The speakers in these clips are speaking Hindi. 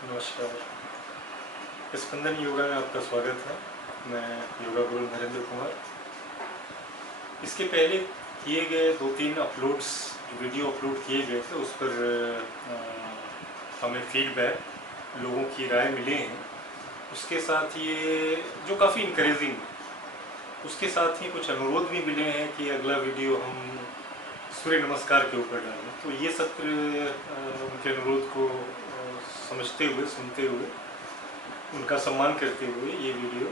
नमस्कार। स्पंदन योगा में आपका स्वागत है। मैं योगा गुरु नरेंद्र कुमार। इसके पहले किए गए 2-3 अपलोड्स, वीडियो अपलोड किए गए थे, उस पर हमें फीडबैक, लोगों की राय मिले हैं। उसके साथ ये जो काफ़ी इनकरेजिंग है, उसके साथ ही कुछ अनुरोध भी मिले हैं कि अगला वीडियो हम सूर्य नमस्कार के ऊपर डालें। तो ये सत्र उनके अनुरोध को समझते हुए, सुनते हुए, उनका सम्मान करते हुए ये वीडियो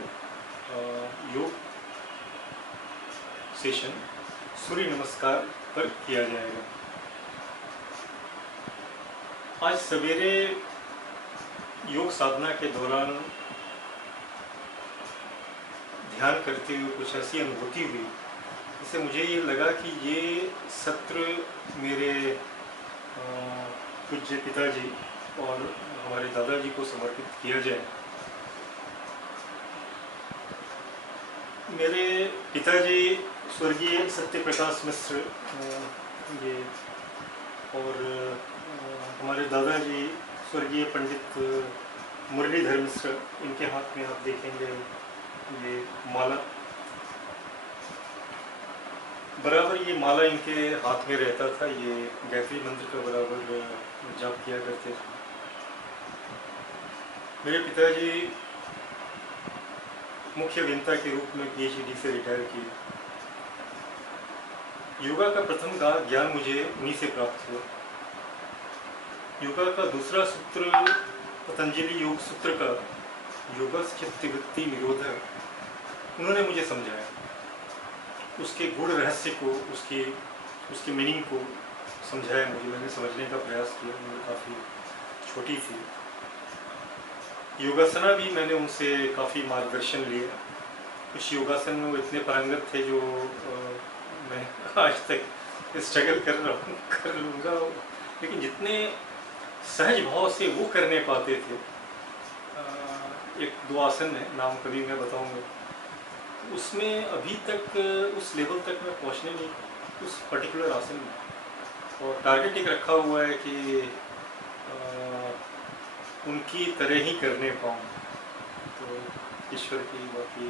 योग सेशन सूर्य नमस्कार पर किया जाएगा। आज सवेरे योग साधना के दौरान ध्यान करते हुए कुछ ऐसी अनुभूति हुई जिससे मुझे ये लगा कि ये सत्र मेरे पूज्य पिताजी और हमारे दादाजी को समर्पित किया जाए। मेरे पिताजी स्वर्गीय सत्यप्रकाश मिश्र ये, और हमारे दादाजी स्वर्गीय पंडित मुरलीधर मिश्र, इनके हाथ में आप देखेंगे ये माला, बराबर ये माला इनके हाथ में रहता था। ये गायत्री मंत्र का बराबर जाप किया करते थे। मेरे पिताजी मुख्य अभियंता के रूप में PhD से रिटायर किए। योगा का प्रथम ज्ञान मुझे उन्हीं से प्राप्त हुआ। योगा का दूसरा सूत्र, पतंजलि योग सूत्र का योगस्य चित्तवृत्ति निरोधः, उन्होंने मुझे समझाया। उसके गूढ़ रहस्य को, उसकी मीनिंग को समझाया मुझे। मैंने समझने का प्रयास किया। मुझे काफ़ी छोटी थी। योगासना भी मैंने उनसे काफ़ी मार्गदर्शन लिया। कुछ योगासन में वो इतने पारंगत थे जो मैं आज तक स्ट्रगल कर रहा हूँ, कर लूँगा, लेकिन जितने सहज भाव से वो करने पाते थे। एक 2 आसन है, नाम कभी मैं बताऊँगा, उसमें अभी तक उस लेवल तक मैं पहुँचने नहीं, उस पर्टिकुलर आसन में। और टारगेट एक रखा हुआ है कि उनकी तरह ही करने पाऊँ। तो ईश्वर की, बाकी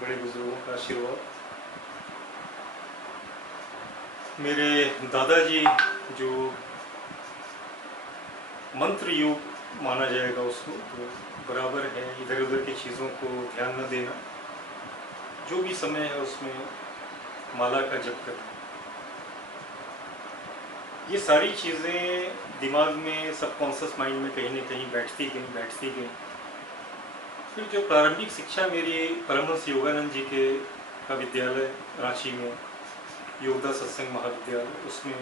बड़े बुजुर्गों का आशीर्वाद। मेरे दादाजी जो मंत्र योग माना जाएगा उसको, तो बराबर है इधर उधर की चीज़ों को ध्यान न देना, जो भी समय है उसमें माला का जप करना। ये सारी चीज़ें दिमाग में, सबकॉन्शियस माइंड में कहीं ना कहीं बैठती गई। फिर जो प्रारंभिक शिक्षा मेरी परमहंस योगानंद जी के का विद्यालय रांची में, योगदा सत्संग महाविद्यालय, उसमें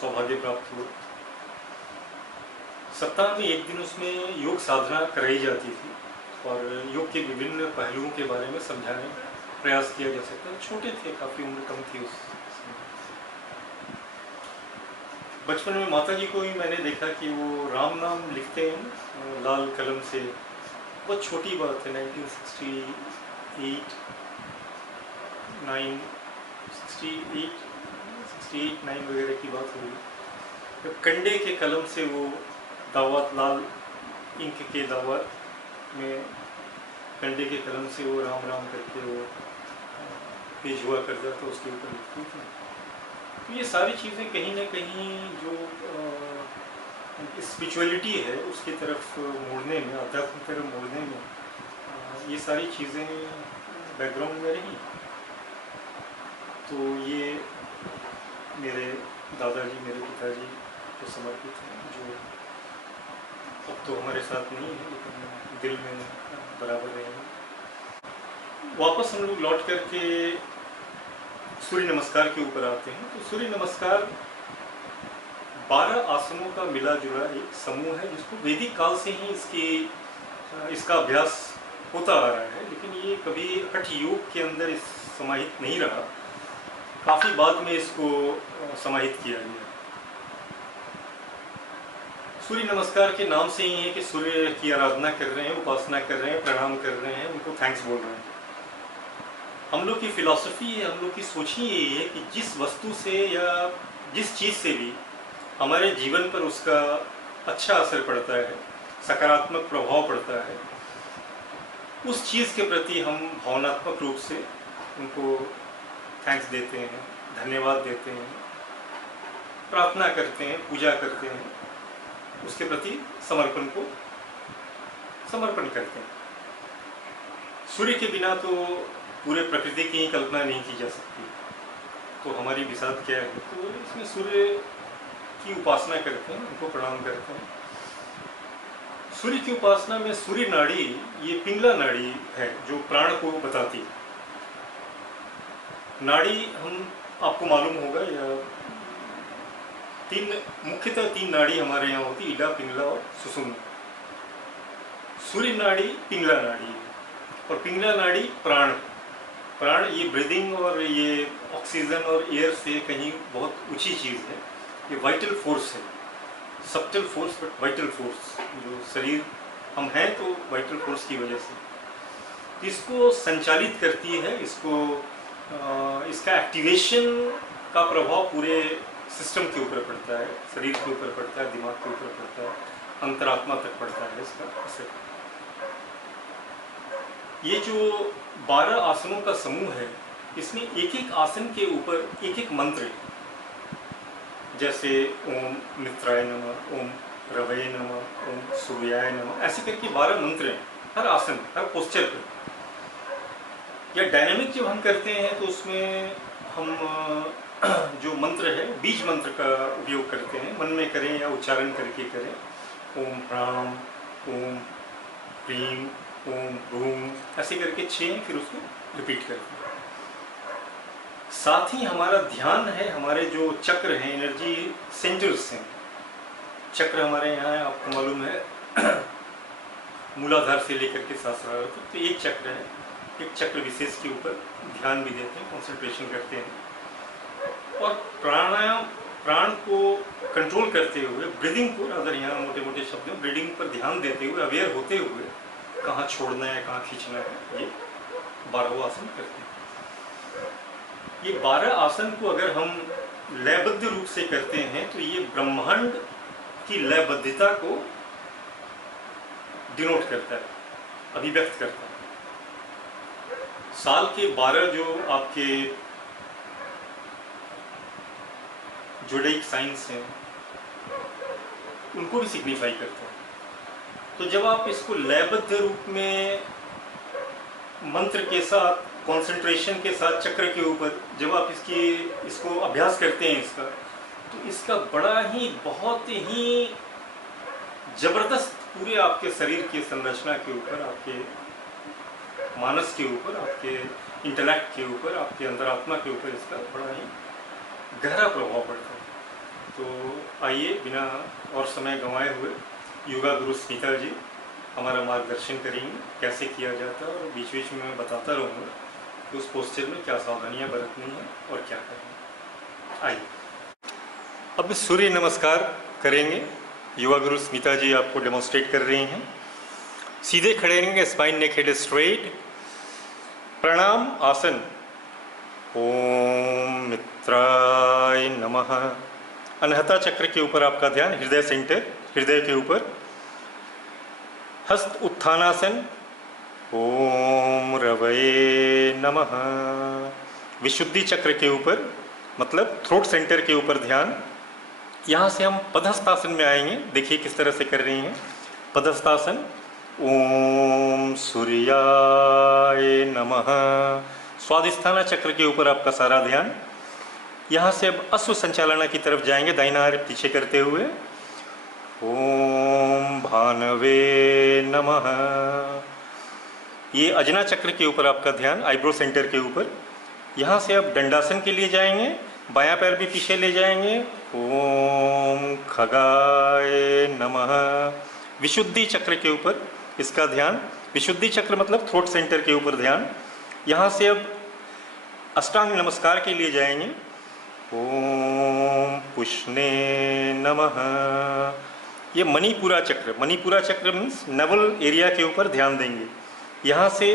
सौभाग्य प्राप्त हुआ। सप्ताह में एक दिन उसमें योग साधना कराई जाती थी और योग के विभिन्न पहलुओं के बारे में समझाने का प्रयास किया जा सकता है। छोटे थे, काफ़ी उम्र कम थी उस समय। बचपन में माता जी को भी मैंने देखा कि वो राम नाम लिखते हैं लाल कलम से। बहुत छोटी बात है, 1968, 9 वगैरह की बात होगी। तो कंडे के कलम से वो दावत, लाल इंक के दावत में कंडे के कलम से वो राम राम करके वो पेज हुआ करता था, उसके ऊपर लिखती थी। तो ये सारी चीज़ें कहीं ना कहीं जो स्पिरिचुअलिटी है उसकी तरफ मोड़ने में, आध्यात्म की तरफ मोड़ने में ये सारी चीज़ें बैकग्राउंड में रही। तो ये मेरे दादाजी, मेरे पिताजी को समर्पित हैं, जो अब तो हमारे साथ नहीं है लेकिन दिल में बराबर रहेंगे। वापस हम लोग लौट करके सूर्य नमस्कार के ऊपर आते हैं। तो सूर्य नमस्कार 12 आसनों का मिला जुला एक समूह है, जिसको वैदिक काल से ही इसका अभ्यास होता आ रहा है, लेकिन ये कभी हठ योग के अंदर समाहित नहीं रहा। काफ़ी बाद में इसको समाहित किया गया। सूर्य नमस्कार के नाम से ही है कि सूर्य की आराधना कर रहे हैं, उपासना कर रहे हैं, प्रणाम कर रहे हैं, उनको थैंक्स बोल रहे हैं। हम लोग की फिलॉसफी है, हम लोग की सोच ही यही है कि जिस वस्तु से या जिस चीज़ से भी हमारे जीवन पर उसका अच्छा असर पड़ता है, सकारात्मक प्रभाव पड़ता है, उस चीज़ के प्रति हम भावनात्मक रूप से उनको थैंक्स देते हैं, धन्यवाद देते हैं, प्रार्थना करते हैं, पूजा करते हैं, उसके प्रति समर्पण करते हैं। सूर्य के बिना तो पूरे प्रकृति की कल्पना नहीं की जा सकती, तो हमारी विसात क्या है, तो इसमें सूर्य की उपासना करते हैं, उनको प्रणाम करते हैं। सूर्य की उपासना में सूर्य नाड़ी, ये पिंगला नाड़ी है जो प्राण को बताती है। नाड़ी हम आपको मालूम होगा, या मुख्यतः तीन नाड़ी हमारे यहाँ होती, ईडा, पिंगला और सुषुम्ना। सूर्य नाड़ी पिंगला नाड़ी है, और पिंगला नाड़ी प्राण ये ब्रीदिंग और ये ऑक्सीजन और एयर से कहीं बहुत ऊंची चीज़ है। ये वाइटल फोर्स है, subtle force but vital force, जो शरीर हम हैं तो वाइटल फोर्स की वजह से इसको संचालित करती है। इसका एक्टिवेशन का प्रभाव पूरे सिस्टम के ऊपर पड़ता है, शरीर के ऊपर पड़ता है, दिमाग के ऊपर पड़ता है, अंतरात्मा तक पड़ता है इसका असर। ये जो 12 आसनों का समूह है, इसमें एक एक आसन के ऊपर एक एक मंत्र है, जैसे ओम मित्राय नमः, ओम रवये नमः, ओम सूर्याय नमः, ऐसे करके 12 मंत्र हैं हर आसन, हर पोस्चर पर। या डायनामिक जब हम करते हैं तो उसमें हम जो मंत्र है, बीज मंत्र का उपयोग करते हैं, मन में करें या उच्चारण करके करें। ओम प्राण, ओम प्रीम, ओम भूम, ऐसे करके 6 हैं, फिर उसको रिपीट करते हैं। साथ ही हमारा ध्यान है, हमारे जो चक्र हैं, एनर्जी सेंटर्स हैं, चक्र हमारे यहाँ है, आपको मालूम है, मूलाधार से लेकर के सहस्रार तक, तो एक चक्र है, एक चक्र विशेष के ऊपर ध्यान भी देते हैं, कंसंट्रेशन करते हैं। और प्राण को कंट्रोल करते हुए, ब्रीदिंग को, अगर यहाँ मोटे मोटे शब्द में, ब्रीदिंग पर ध्यान देते हुए, अवेयर होते हुए, कहाँ छोड़ना है, कहाँ खींचना है, ये 12 आसन करते हैं। ये 12 आसन को अगर हम लयबद्ध रूप से करते हैं तो ये ब्रह्मांड की लयबद्धता को डिनोट करता है, अभिव्यक्त करता है। साल के 12 जो आपके जोडेइक साइंस हैं, उनको भी सिग्निफाई करते हैं। तो जब आप इसको लयबद्ध रूप में मंत्र के साथ, कंसंट्रेशन के साथ, चक्र के ऊपर जब आप इसको अभ्यास करते हैं इसका, तो इसका बड़ा ही, बहुत ही जबरदस्त पूरे आपके शरीर की संरचना के ऊपर, आपके मानस के ऊपर, आपके इंटेलेक्ट के ऊपर, आपके अंतरात्मा के ऊपर इसका बड़ा ही गहरा प्रभाव पड़ता है। तो आइए बिना और समय गंवाए हुए योगा गुरु स्मिता जी हमारा मार्गदर्शन करेंगे कैसे किया जाता है, और बीच बीच में मैं बताता रहूँगा कि उस पोस्चर में क्या सावधानियाँ बरतनी है और क्या करना है। आइए अब सूर्य नमस्कार करेंगे। योगा गुरु स्मिता जी आपको डेमोन्स्ट्रेट कर रही हैं। सीधे खड़े रहेंगे, स्पाइन नेक हेड स्ट्रेट, प्रणाम आसन। ओम मित्राय नमः। अनहता चक्र के ऊपर आपका ध्यान, हृदय सेंटर, हृदय के ऊपर। हस्त उत्थानासन। ओम रवये नमः। विशुद्धि चक्र के ऊपर, मतलब थ्रोट सेंटर के ऊपर ध्यान। यहाँ से हम पदहस्तासन में आएंगे, देखिए किस तरह से कर रही हैं। पदहस्तासन। ओम सूर्याय नमः। स्वादिष्ठाना चक्र के ऊपर आपका सारा ध्यान। यहाँ से अब अश्व संचालना की तरफ जाएंगे, दाहिना हाथ पीछे करते हुए। ओम भानवे नमः। ये अजना चक्र के ऊपर आपका ध्यान, आईब्रो सेंटर के ऊपर। यहाँ से अब दंडासन के लिए जाएंगे, बायां पैर भी पीछे ले जाएंगे। ओम खगाय नमः। विशुद्धि चक्र के ऊपर इसका ध्यान। विशुद्धि चक्र मतलब थ्रोट सेंटर के ऊपर ध्यान। यहाँ से अब अष्टांग नमस्कार के लिए जाएंगे। ओम पुष्णे नमः। ये मणिपुरा चक्र, मणिपुरा चक्र मीन्स नवल एरिया के ऊपर ध्यान देंगे। यहाँ से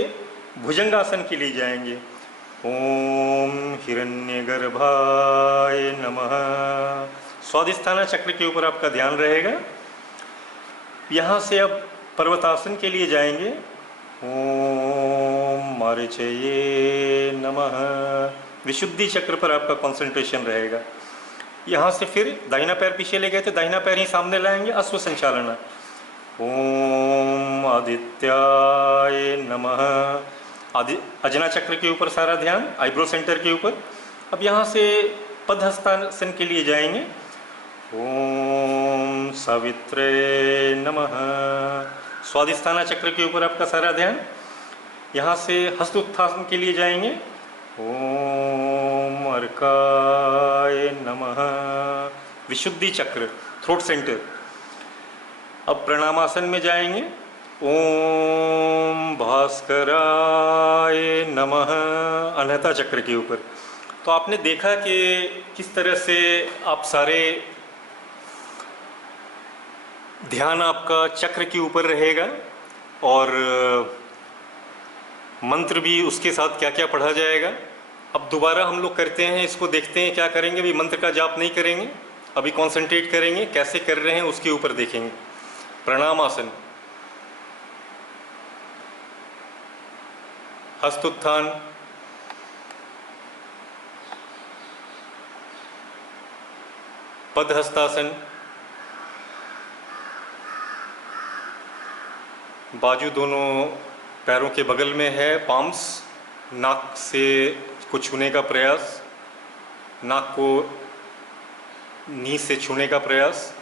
भुजंगासन के लिए जाएंगे। ओम हिरण्यगर्भाय नमः। स्वादिष्ठाना चक्र के ऊपर आपका ध्यान रहेगा। यहाँ से अब पर्वतासन के लिए जाएंगे। ओम मारीचये नमः। विशुद्धि चक्र पर आपका कंसंट्रेशन रहेगा। यहाँ से फिर दाहिना पैर पीछे ले गए थे, दाहिना पैर ही सामने लाएंगे, अश्व संचालन। ओम आदित्याय नमः। अजना चक्र के ऊपर सारा ध्यान, आईब्रो सेंटर के ऊपर। अब यहाँ से पदहस्तासन के लिए जाएंगे। ओम सावित्रे नमः। स्वादिष्ठाना चक्र के ऊपर आपका सारा ध्यान। यहाँ से हस्त उत्थान के लिए जाएंगे। ओम अर्काय नमः। विशुद्धि चक्र, थ्रोट सेंटर। अब प्रणामासन में जाएंगे। ओम भास्कराय नमः, अनहता चक्र के ऊपर। तो आपने देखा कि किस तरह से आप सारे ध्यान आपका चक्र के ऊपर रहेगा और मंत्र भी उसके साथ क्या क्या पढ़ा जाएगा। अब दोबारा हम लोग करते हैं, इसको देखते हैं क्या करेंगे। अभी मंत्र का जाप नहीं करेंगे, अभी कंसंट्रेट करेंगे, कैसे कर रहे हैं उसके ऊपर देखेंगे। प्रणामासन, हस्तोत्थान, पदहस्तासन, बाजू दोनों पैरों के बगल में है, पाम्स, नाक से को छूने का प्रयास, नाक को नी से छूने का प्रयास।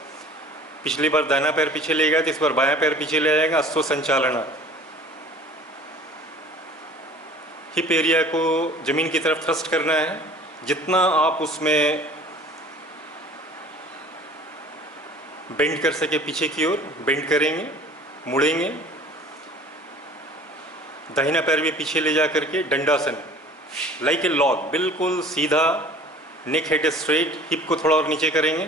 पिछली बार दाहिना पैर पीछे ले गया तो इस बार बायां पैर पीछे ले आएगा, अश्व संचालना। हिप एरिया को जमीन की तरफ थ्रस्ट करना है, जितना आप उसमें बेंड कर सके पीछे की ओर बेंड करेंगे, मुड़ेंगे। दाहिना पैर भी पीछे ले जा करके दंडासन, लाइक ए लॉग, बिल्कुल सीधा, नेक हेड स्ट्रेट, हिप को थोड़ा और नीचे करेंगे,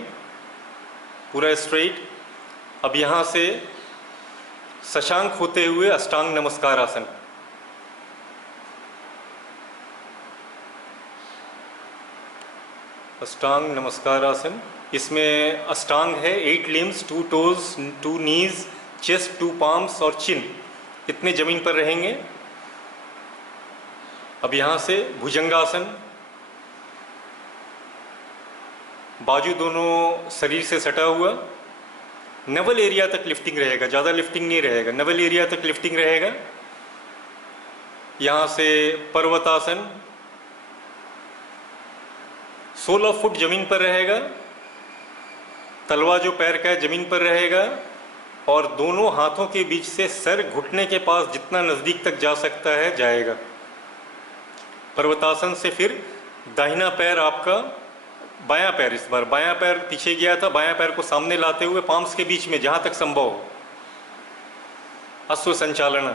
पूरा स्ट्रेट। अब यहाँ से शशांक होते हुए अष्टांग नमस्कार आसन। अष्टांग नमस्कार आसन, इसमें अष्टांग है 8 लिम्स, 2 टोज, 2 नीज, चेस्ट, 2 पाम्स और चिन, इतने जमीन पर रहेंगे। अब यहाँ से भुजंगासन, बाजू दोनों शरीर से सटा हुआ, नवल एरिया तक लिफ्टिंग रहेगा, ज़्यादा लिफ्टिंग नहीं रहेगा, नवल एरिया तक लिफ्टिंग रहेगा। यहाँ से पर्वतासन, 16 फुट जमीन पर रहेगा, तलवा जो पैर का है जमीन पर रहेगा और दोनों हाथों के बीच से सर घुटने के पास जितना नज़दीक तक जा सकता है जाएगा। पर्वतासन से फिर दाहिना पैर आपका, बायां पैर, इस बार बायां पैर पीछे गया था, बायां पैर को सामने लाते हुए पाम्स के बीच में जहां तक संभव हो, अश्व संचालना।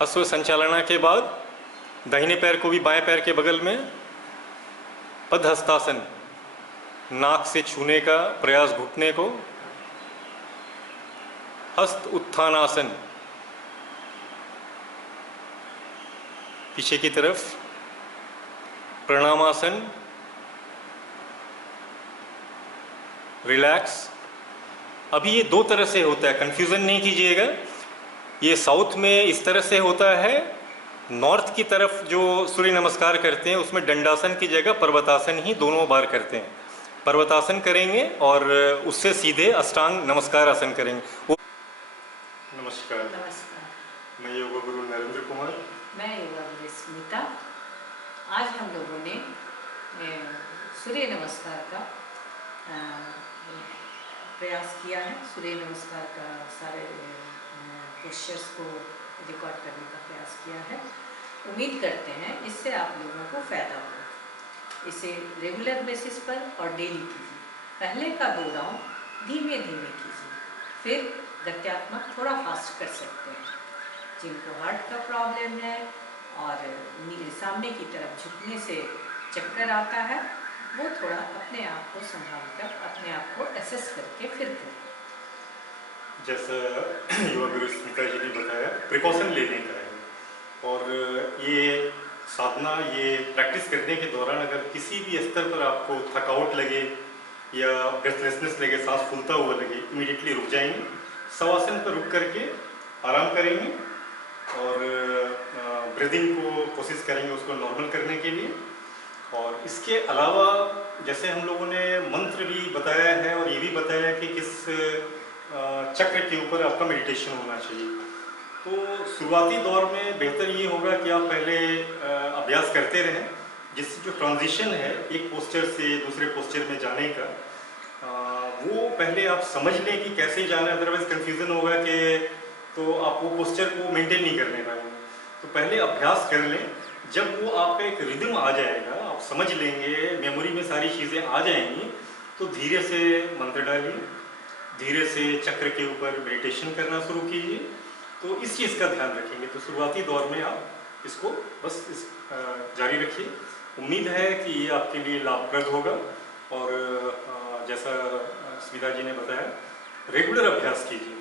अश्व संचालना के बाद दाहिने पैर को भी बाएं पैर के बगल में, पदहस्तासन, नाक से छूने का प्रयास घुटने को, हस्त उत्थानासन, पीछे की तरफ, प्रणामासन, रिलैक्स। अभी ये 2 तरह से होता है, कंफ्यूजन नहीं कीजिएगा। ये साउथ में इस तरह से होता है, नॉर्थ की तरफ जो सूर्य नमस्कार करते हैं उसमें दंडासन की जगह पर्वतासन ही दोनों बार करते हैं। पर्वतासन करेंगे और उससे सीधे अष्टांग नमस्कार आसन करेंगे। नमस्कार। नमस्कार। मैं योगा गुरु नरेंद्र कुमार। मैं योगा गुरु स्मिता। आज हम लोगों ने सूर्य नमस्कार का प्रयास किया है। सूर्य नमस्कार का सारे पोस्चर्स को रिकॉर्ड करने का प्रयास किया है। उम्मीद करते हैं इससे आप लोगों को फ़ायदा हो। इसे रेगुलर बेसिस पर और डेली कीजिए। पहले का 2 राउंड धीमे धीमे कीजिए, फिर गत्यात्मक थोड़ा फास्ट कर सकते हैं। जिनको हार्ट का प्रॉब्लम है और सामने की तरफ झुकने से चक्कर आता है, वो थोड़ा अपने आप को संभाल कर, अपने आप को एसेस करके फिर करें। जैसा योगा गुरु स्मिता जी ने बताया, प्रिकॉशन लेने का है। और ये साधना, ये प्रैक्टिस करने के दौरान अगर किसी भी स्तर पर आपको थकावट लगे या ब्रेथलेसनेस लगे, सांस फूलता हुआ लगे, इमीडिएटली रुक जाएंगे। शवासन पर रुक करके आराम करेंगे और ब्रीदिंग को कोशिश करेंगे उसको नॉर्मल करने के लिए। और इसके अलावा जैसे हम लोगों ने मंत्र भी बताया है और ये भी बताया कि किस चक्र के ऊपर आपका मेडिटेशन होना चाहिए। तो शुरुआती दौर में बेहतर ये होगा कि आप पहले अभ्यास करते रहें, जिससे जो ट्रांजिशन है एक पोस्चर से दूसरे पोस्चर में जाने का, वो पहले आप समझ लें कि कैसे जाना है। अदरवाइज कन्फ्यूज़न होगा कि तो आप वो पोस्चर को मेंटेन नहीं करने पाएंगे। तो पहले अभ्यास कर लें, जब वो आपका एक रिदम आ जाएगा, आप समझ लेंगे, मेमोरी में सारी चीज़ें आ जाएंगी, तो धीरे से मंत्र डालिए, धीरे से चक्र के ऊपर मेडिटेशन करना शुरू कीजिए। तो इस चीज़ का ध्यान रखेंगे तो शुरुआती दौर में आप इसको बस जारी रखिए। उम्मीद है कि ये आपके लिए लाभप्रद होगा और जैसा स्मिता जी ने बताया, रेगुलर अभ्यास कीजिए।